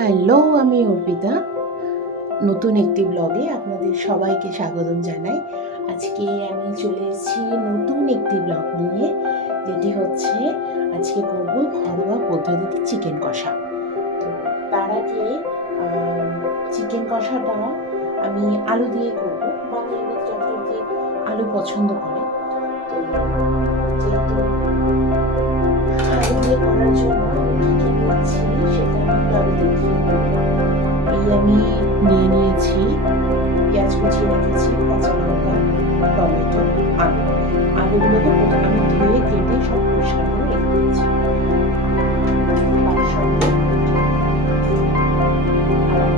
Hello, আমি অর্পিতা। নতুন একটি ব্লগে আপনাদের সবাইকে স্বাগতম জানাই। আজকে আমি চলে এসেছি নতুন একটি ব্লগ নিয়ে, যেটি হচ্ছে আজকে করব ঘরোয়া পদ্ধতিতে চিকেন কষা। তো তার আগে চিকেন কষাটা আমি আলু দিয়ে করব। বাঙালিরা যথারীতি আলু পছন্দ করে। তো দিয়ে করার এই আমি নিয়ে নিয়েছি পেঁয়াজ কুচিয়ে রেখেছি কাঁচা টমেটো আলু আলুগুলোকে আমি ধুয়ে কেটে সব পরিষ্কার করে রেখে দিয়েছি তার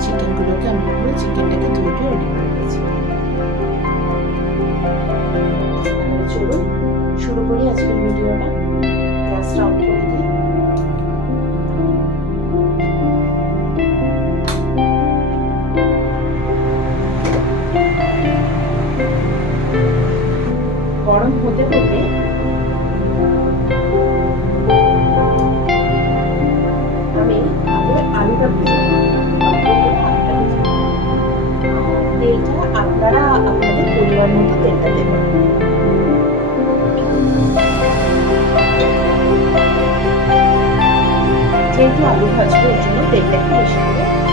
চিকেনগুলোকে আমি চিকেনটাকে ধুয়ে রেডি করে দিয়েছি চলুন শুরু করি আজকের ভিডিওটা। গ্যাসটা অন যেহেতু আলু ভাজবো এর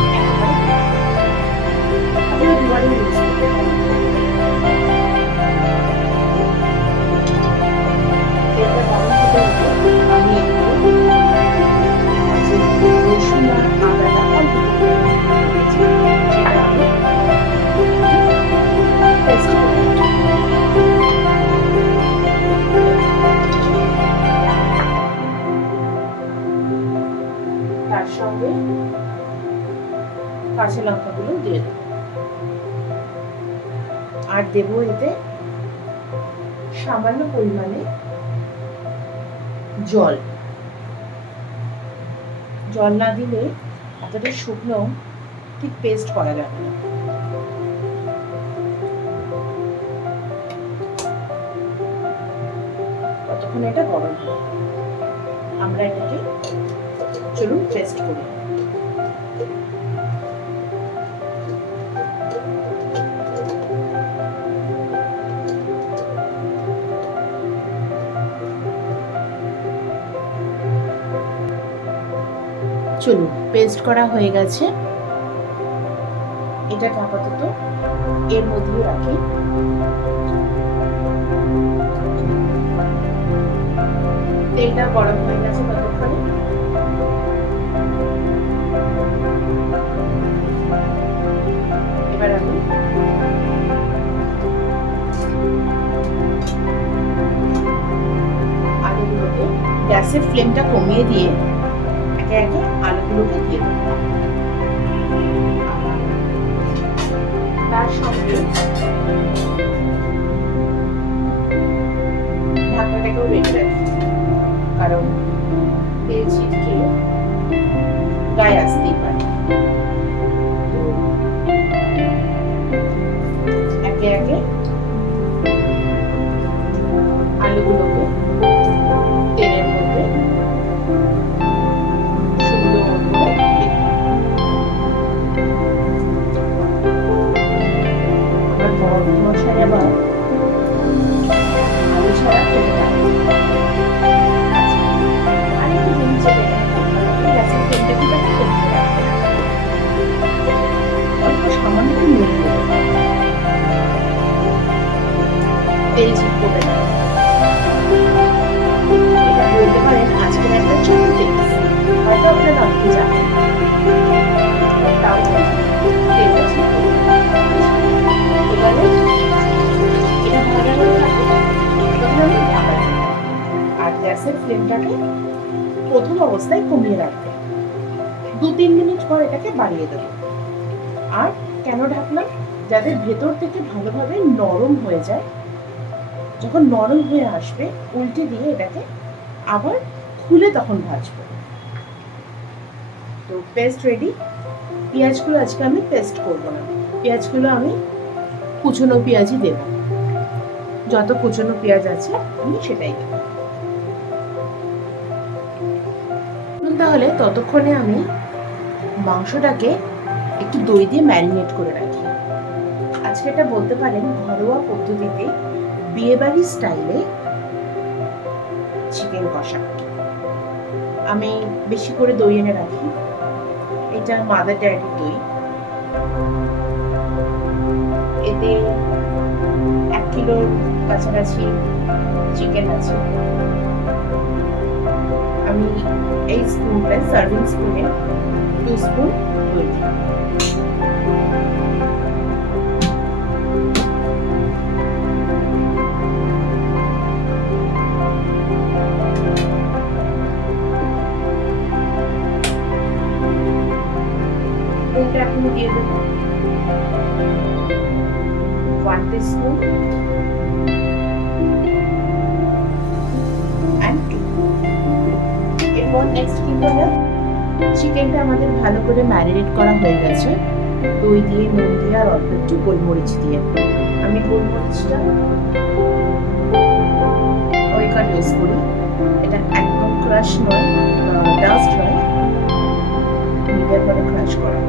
কাঁচা লঙ্কাগুলো দিয়ে দেবো। আর দেবো এতে সামান্য পরিমাণে জল। জল না দিলে এতটা শুকনো ঠিক পেস্ট করা যাবে না। এটা গরম আমরা এটাকে চলুন পেস্ট করি চলুন পেস্ট করা হয়ে গেছে। এটাকে আপাতত এর মধ্যেই রাখি। তেলটা গরম হয়ে গেছে ততক্ষণে। এবার আমি গ্যাসের ফ্লেমটা কমিয়ে দিয়ে একে একে আলুগুলোকে দিয়ে দেবো তার সঙ্গে ঢাকনাটাকেও রেখে রাখি, কারণ তেল ছিটকে গায়ে আসতেই পারে। ফ্লেমটা কিন্তু একটু ছোট্ট টিপস হয়তো আপনারা অনেকে জানেন তাও তেলটা ছিটকবে না। গ্যাসের ফ্লেমটাকে প্রথম অবস্থায় কমিয়ে রাখবে। দু তিন মিনিট পর এটাকে বাড়িয়ে দেবে। আর কেন ঢাকলাম যাদের ভেতর থেকে ভালোভাবে নরম হয়ে যায়, যখন নরম হয়ে আসবে, উল্টে দিয়ে এটাকে আবার খুলে তখন ভাজবো। তো পেস্ট রেডি পেঁয়াজগুলো আজকে আমি পেস্ট করব না। পেঁয়াজগুলো আমি কুচনো পেঁয়াজই দেব। যত কুচনো পেঁয়াজ আছে, আমি সেটাই দেব। তাহলে ততক্ষণে আমি মাংসটাকে একটু দই দিয়ে ম্যারিনেট করে রাখি। আজকে এটা বলতে পারেন ঘরোয়া পদ্ধতিতে বিয়েবাড়ি স্টাইলে চিকেন কষা। আমি বেশি করে দই এনে রাখি। এটা মাদার ড্যাডির দই। এতে এক কিলোর কাছাকাছি চিকেন আছে। আমি এই স্পুনটা সার্ভিং স্পুনে টু স্পুন দই দিই স্পুনটা এখন দিয়ে দেবো। ওয়ান অ্যান্ড এরপর নেক্সট কি করব চিকেনটা আমাদের ভালো করে ম্যারিনেট করা হয়ে গেছে। দই দিয়ে, নুন দিয়ে আর অল্প একটু গোলমরিচ দিয়ে। আমি গোলমরিচটা ওইকার ইউজ করি। এটা একদম ক্রাশ নয় ডাস্ট নয়। মিডিয়াম করে ক্রাশ করা।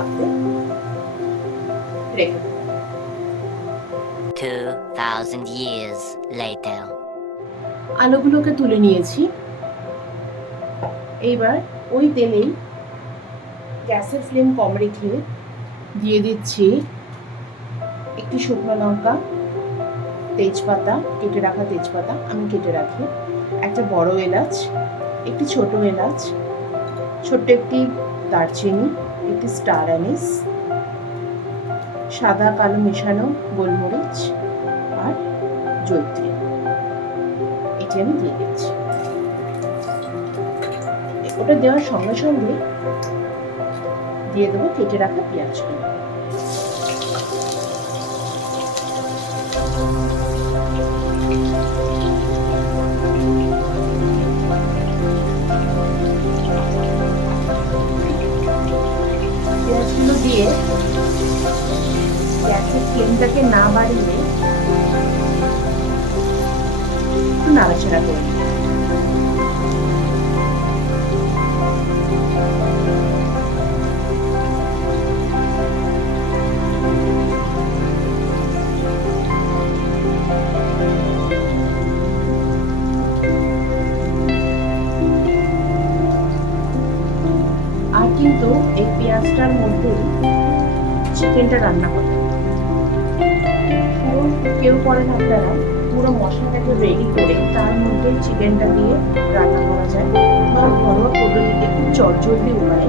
পাত্রে রেখে দেবো 2,000 years later. আলুগুলোকে তুলে নিয়েছি। এইবার ওই তেলেই গ্যাসের ফ্লেম কম রেখে দিয়ে দিচ্ছি একটি শুকনো লঙ্কা তেজপাতা কেটে রাখা তেজপাতা আমি কেটে রাখি। একটা বড় এলাচ একটি ছোট এলাচ ছোট্ট একটি দারচিনি একটি স্টার অ্যানিস, সাদা, কালো, মেশানো গোলমরিচ আর জৈত্রী। এটি আমি দিয়ে দিচ্ছি। ওটা দেওয়ার সঙ্গে সঙ্গে দিয়ে দেবো কেটে রাখা পেঁয়াজগুলো। ফ্লেমটাকে না বাড়িয়ে একটু নাড়াচাড়া করে কিন্তু এই পেঁয়াজটার মধ্যে চিকেনটা রান্না করতে কেউ করেন আপনারা পুরো মশলাটাকে রেডি করে তার মধ্যে চিকেনটা দিয়ে রান্না করা যায়। বা ঘরোয়া পদ্ধতিতে খুব চটজলদি উপায়ে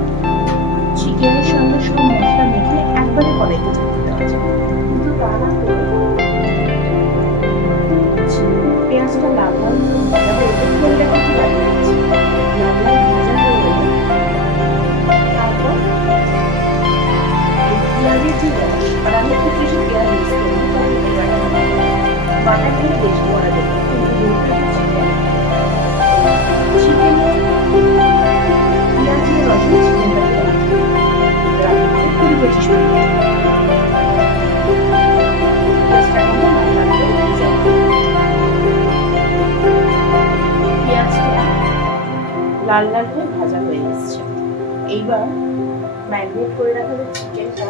ম্যারিনেট করে রাখা যে চিকেনটা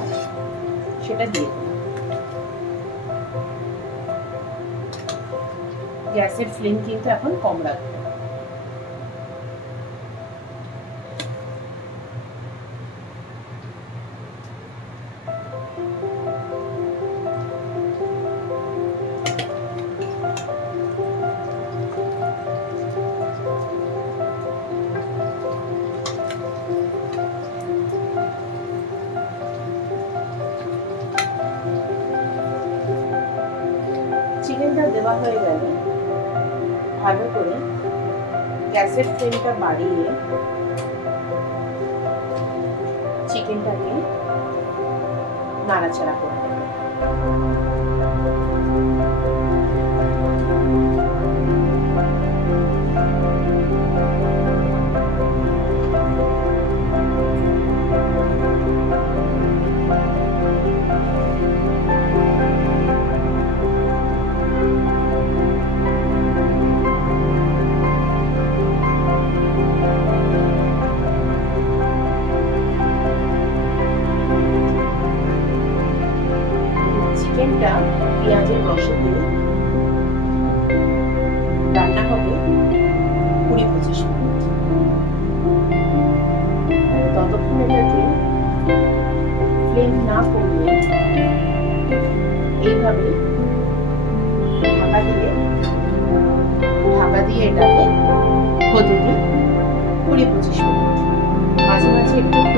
সেটা দিয়ে গ্যাসের ফ্লেম কিন্তু এখন কম রাখব। ফ্লেমটা বাড়িয়ে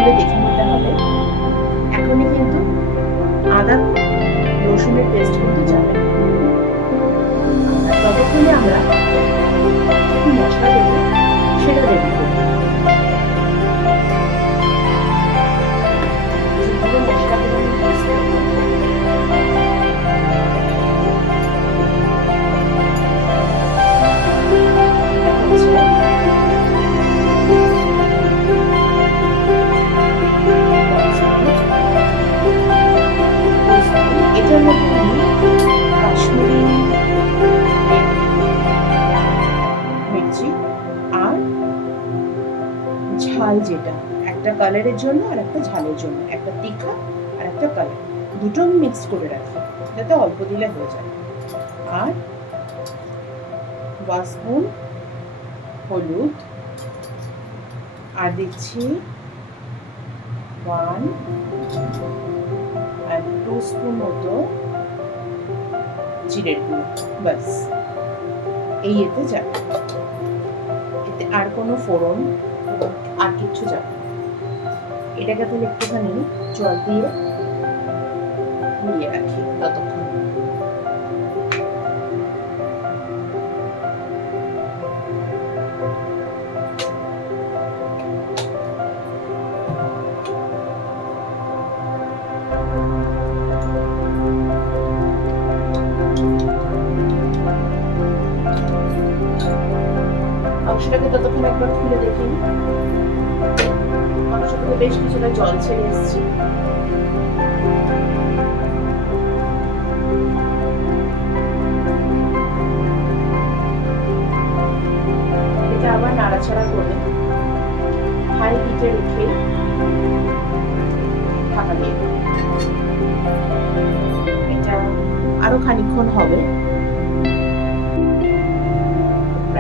খুলে দেখে নিতে হবে। এখনই কিন্তু আদা, রসুনের পেস্ট কিন্তু যাবে। ততক্ষণে আমরা মশলা দেবো, সেটা রেডি যেটা, একটা কালারের জন্য আর একটা ঝালের জন্য, একটা তীখা আর একটা কালার দুটো আমি মিক্স করে রাখি, যাতে অল্প দিলে হয়ে যায়। আর ওয়ান স্পুন হলুদ, আর দিচ্ছি ওয়ান আর টু স্পুন মতো জিরের গুঁড়ো, ব্যাস। এই এতে যাবে এতে আর কোনো ফোড়ন আর কিচ্ছু যাবে। এটাকে তাহলে একটুখানি জল দিয়ে রাখি মাংসটাকে ততক্ষণ একবার খুলে দেখি মাংস বেশ কিছুটা জল ছেড়ে এসছে। এটা আবার নাড়াচাড়া করে এটা আরও খানিকক্ষণ হবে।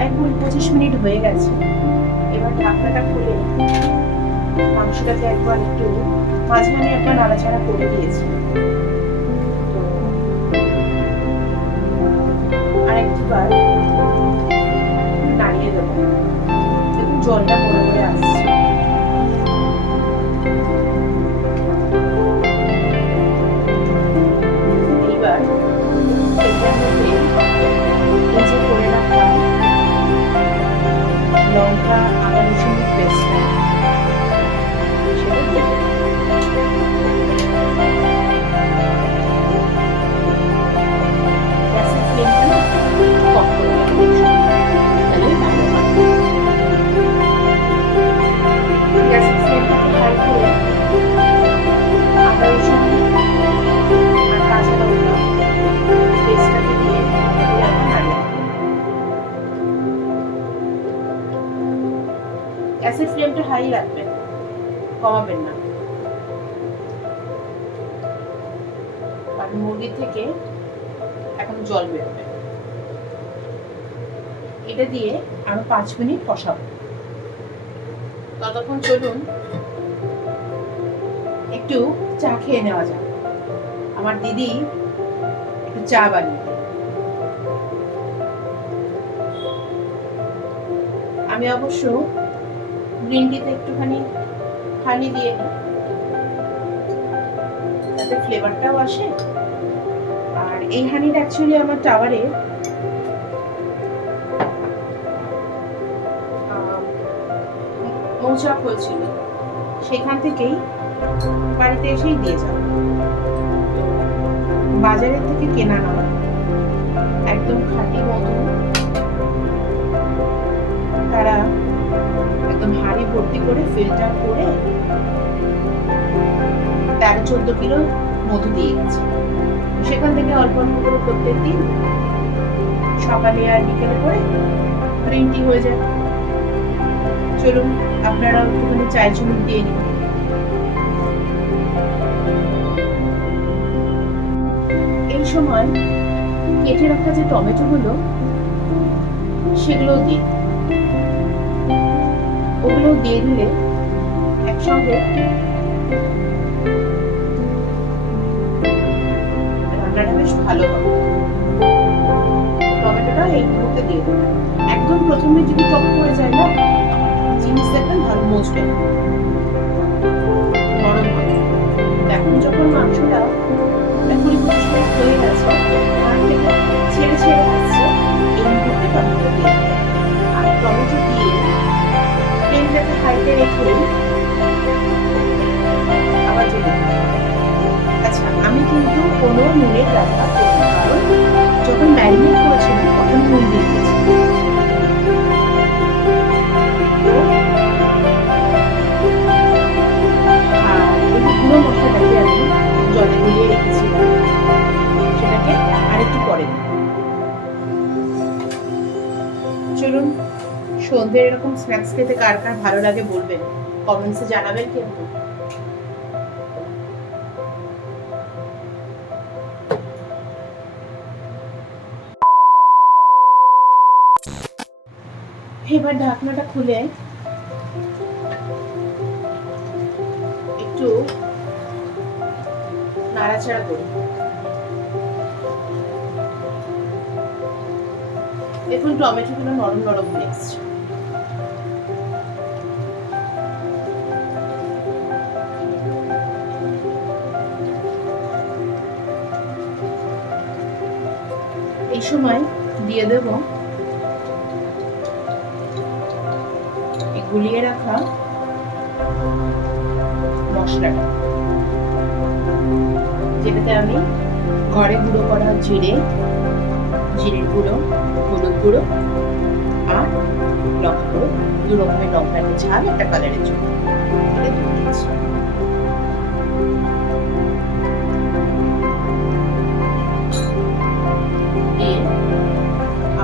প্রায় কুড়ি পঁচিশ মিনিট হয়ে গেছে। এবার ঢাকনাটা খুলে মাংসটাকে একবার একটু মাঝখানে একবার নাড়াচাড়া করে দিয়েছি। তো আরেকবার নাড়িয়ে দেবো। জলটা গ্যাসের ফ্লেমটা হাই রাখবেন কমাবেন না। মুরগি থেকে এখন জল বেরোবে এটা দিয়ে আরও পাঁচ মিনিট ততক্ষণ চলুন, একটু চা খেয়ে নেওয়া যাক। আমার দিদি একটু চা বানিয়ে আমি অবশ্য গ্রিন টিতে একটুখানি হানি দিয়ে দিই। তাতে ফ্লেভারটাও আসে। আর এই হানিটা অ্যাকচুয়ালি আমার টাওয়ারে মৌচাক হয়েছিল সেখান থেকেই বাড়িতে এসেই দিয়ে যাব বাজারের থেকে কেনা নয় একদম খাঁটি মধু তারা একদম হাঁড়ি ভর্তি করে ফিল্টার করে তেরো চোদ্দ কিলো মধু দিয়ে গেছে সেখান থেকে অল্প অল্প করে প্রত্যেক দিন সকালে আর বিকেলে করে গ্রিন টি হয়ে যায়। চলুন, আপনারা একটুখানি চায় চুমুক দিয়ে নিন। এই সময় কেটে রাখা যে টমেটো গুলো, সেগুলো দিন ওগুলো দিয়ে দিলে একসঙ্গে রান্নাটা বেশ ভালো হবে। টমেটোটা এই মুহূর্তে দিয়ে দেবেন একদম প্রথমে যদি টক করে যায় না, জিনিস দেখবেন ভালো মজবে হবে। এখন যখন মাংসটা পঁচিশ মিনিট হয়ে গেছে ফ্লেমটাকে হাইতে রেখে আচ্ছা আমি কিন্তু কোনো নুনের ব্যবহার করি কারণ যখন ম্যারিনেট করেছিলাম তখন নুন দিয়ে সন্ধ্যে এরকম স্ন্যাক্স খেতে কার কার ভালো লাগে বলবেন? কমেন্টসে জানাবেন কিন্তু। এবার ঢাকনাটা খুলে একটু নাড়াচাড়া করি। দেখুন, টমেটোগুলো নরম নরম হয়ে এই সময় দিয়ে দেব গুলিয়ে রাখা মশলাটা, যেটাতে আমি ঘরে গুঁড়ো করা জিরে, জিরের গুঁড়ো, হলুদ গুঁড়ো আর লঙ্কা গুঁড়ো। দু রকমের লঙ্কা ঝাল একটা কালারের জন্য। এটা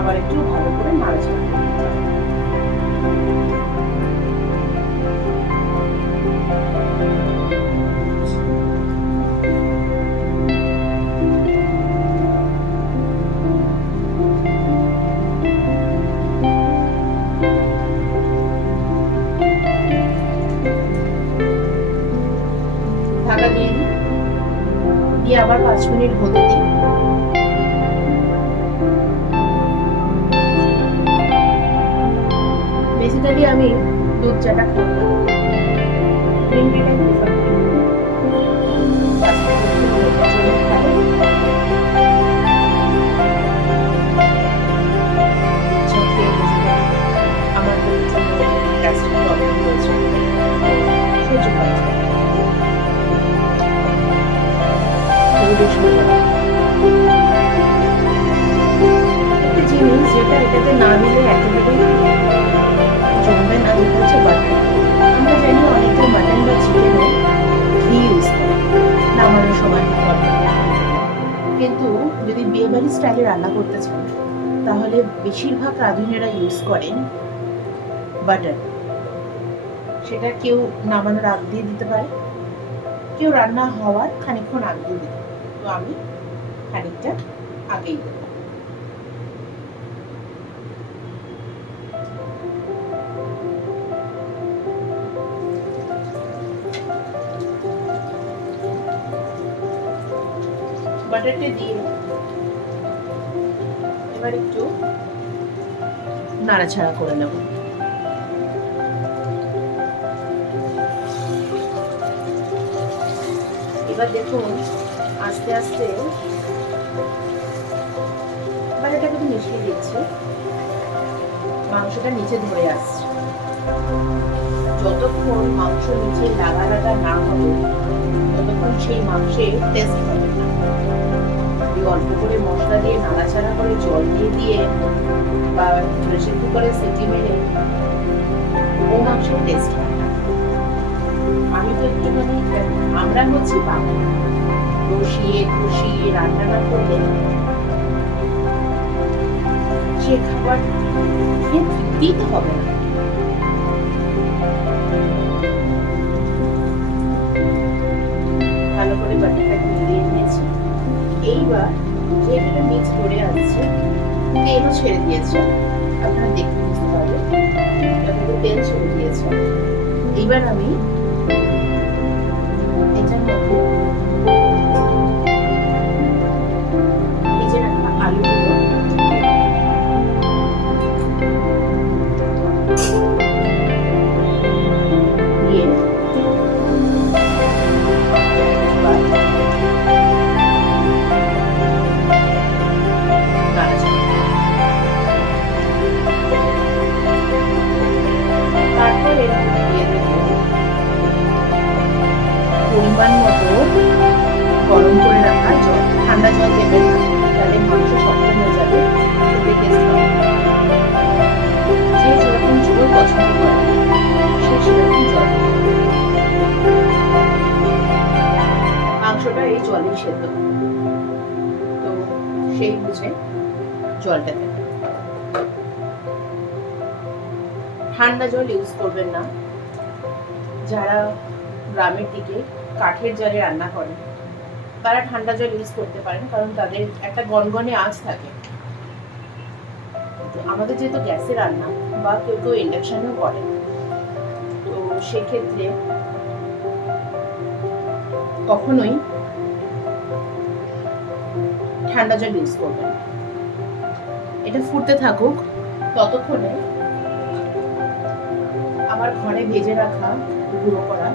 আবার একটু ভালো করে নাড়াচাড়া ঢাকা আবার পাঁচ মিনিট হতে দিই। স্টাইলে রান্না করতে চান, তাহলে বেশিরভাগ রাঁধুনেরা ইউজ করেন বাটার সেটা কেউ নামানোর আগ দিয়ে দিতে পারে, কেউ রান্না হওয়ার খানিকক্ষণ আগ দিয়ে দিতে তো আমি খানিকটা আগেই দেবো। বাটারটা দিয়ে এবার একটু নাড়াচাড়া করে নেব। এবার দেখুন, আস্তে আস্তে বাটারটা কিন্তু মিশিয়ে দিচ্ছি। মাংসটা নিচে ধরে আসছে। যতক্ষণ মাংস নিচে লাগা লাগা না হবে, ততক্ষণ সেই মাংসের টেস্ট অল্প করে মশলা দিয়ে নাড়াচাড়া করে জল দিয়ে দিয়ে বা প্রেশার কুকারে সিটি মেরে ও মাংসের টেস্ট হয়। আমি তো একটুখানি, আমরা হচ্ছি বাঙালি। রসিয়ে কষিয়ে রান্না না করলে সে খাবার খেয়ে তৃপ্তিই তো হবে না। এইবার যেগুলো মিক্স করে আসছে তেলও ছেড়ে দিয়েছে। আপনারা দেখতে বুঝতে পারবেন। তেল ছেড়ে দিয়েছে। এইবার আমি এটার মধ্যে পরিমাণ মতো গরম করে রাখা জল। ঠান্ডা জল দেবেন না, তাহলে মাংস শক্ত হয়ে যাবে যে পছন্দ করে জল। মাংসটা এই সেদ্ধ তো সেই জলটা ঠান্ডা জল ইউজ করবেন না। যারা গ্রামের দিকে কাঠের জলে রান্না করেন তারা ঠান্ডা জল ইউজ করতে পারেন, কারণ তাদের একটা গনগনে আঁচ থাকে। আমাদের যেহেতু গ্যাসে রান্না, বা কেউ কেউ ইন্ডাকশনেও করে। তো সেক্ষেত্রে কখনোই ঠান্ডা জল ইউজ করবেন এটা ফুটতে থাকুক, ততক্ষণে আমার ঘরে ভেজে রাখা গুঁড়ো করা।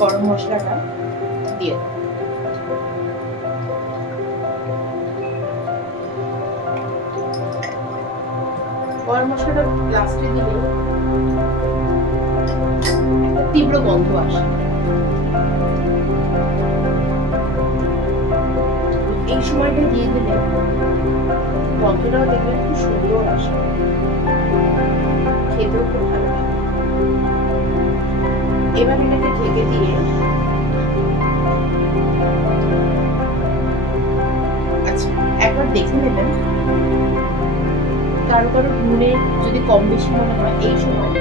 গরম মশলাটা দিয়ে। গরম মশলাটা লাস্টে দিলে একটা তীব্র গন্ধ আসে। এই সময়টা দিয়ে দিলে গন্ধটাও দেখবেন খুব সুন্দর আসে। খেতেও খুব ভালো লাগে। এবার এটাকে ঢেকে দিয়ে আচ্ছা একবার দেখে নেবেন। কারও কারও নুনের যদি কম বেশি মনে হয়, এই সময়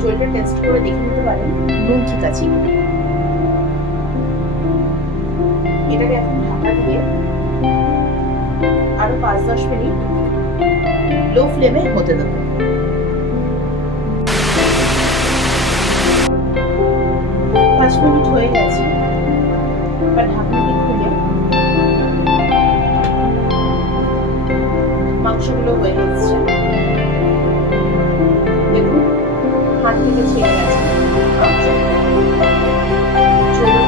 জলটা টেস্ট করে দেখে নিতে পারেন, নুন ঠিক আছে এটাকে এখন ঢাকা দিয়ে আরও পাঁচ দশ মিনিট লো ফ্লেমে হতে দেবো। পাঁচ মিনিট হয়ে গেছে। এবার ঢাকনাটি খুলে মাংসগুলো হয়ে গেছে। দেখুন, হাত থেকে ছেড়ে গেছে। মাংস চলো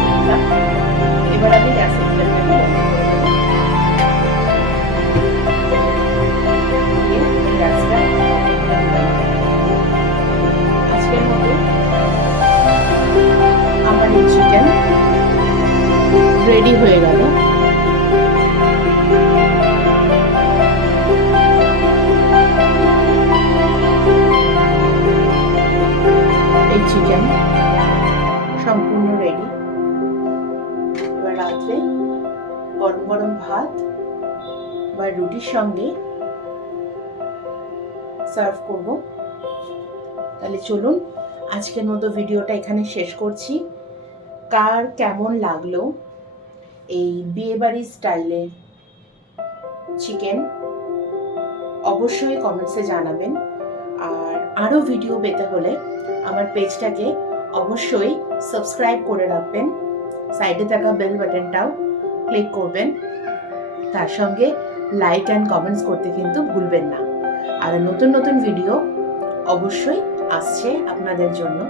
চিকেন রেডি হয়ে গেল। এই চিকেন সম্পূর্ণ রেডি এবার রাত্রে গরম গরম ভাত বা রুটির সঙ্গে সার্ভ করব। তাহলে চলুন, আজকের মতো ভিডিওটা এখানে শেষ করছি। কার কেমন লাগল এই বিয়েবাড়ি স্টাইলের চিকেন? অবশ্যই কমেন্টসে জানাবেন। আর আরও ভিডিও পেতে হলে আমার পেজটাকে অবশ্যই সাবস্ক্রাইব করে রাখবেন। সাইডে থাকা বেল বাটনটাও ক্লিক করবেন। তার সঙ্গে লাইক অ্যান্ড কমেন্টস করতে কিন্তু ভুলবেন না। আর নতুন নতুন ভিডিও অবশ্যই আসছে আপনাদের জন্য।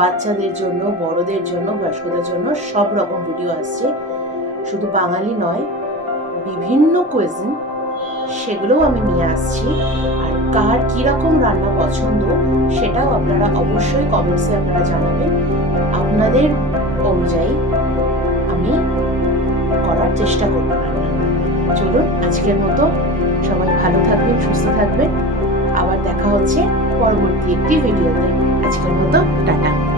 বাচ্চাদের জন্য, বড়দের জন্য, বয়স্কদের জন্য সব রকম ভিডিও আসছে। শুধু বাঙালি নয়, বিভিন্ন কোয়েজিন সেগুলোও আমি নিয়ে আসছি। আর কার কীরকম রান্না পছন্দ সেটাও আপনারা অবশ্যই কমেন্টসে আপনারা জানাবেন। আপনাদের অনুযায়ী আমি করার চেষ্টা করব চলুন, আজকের মতো সবাই ভালো থাকবেন, সুস্থ থাকবেন। আবার দেখা হচ্ছে পরবর্তী একটি ভিডিওতে। আজকের মতো টাটা।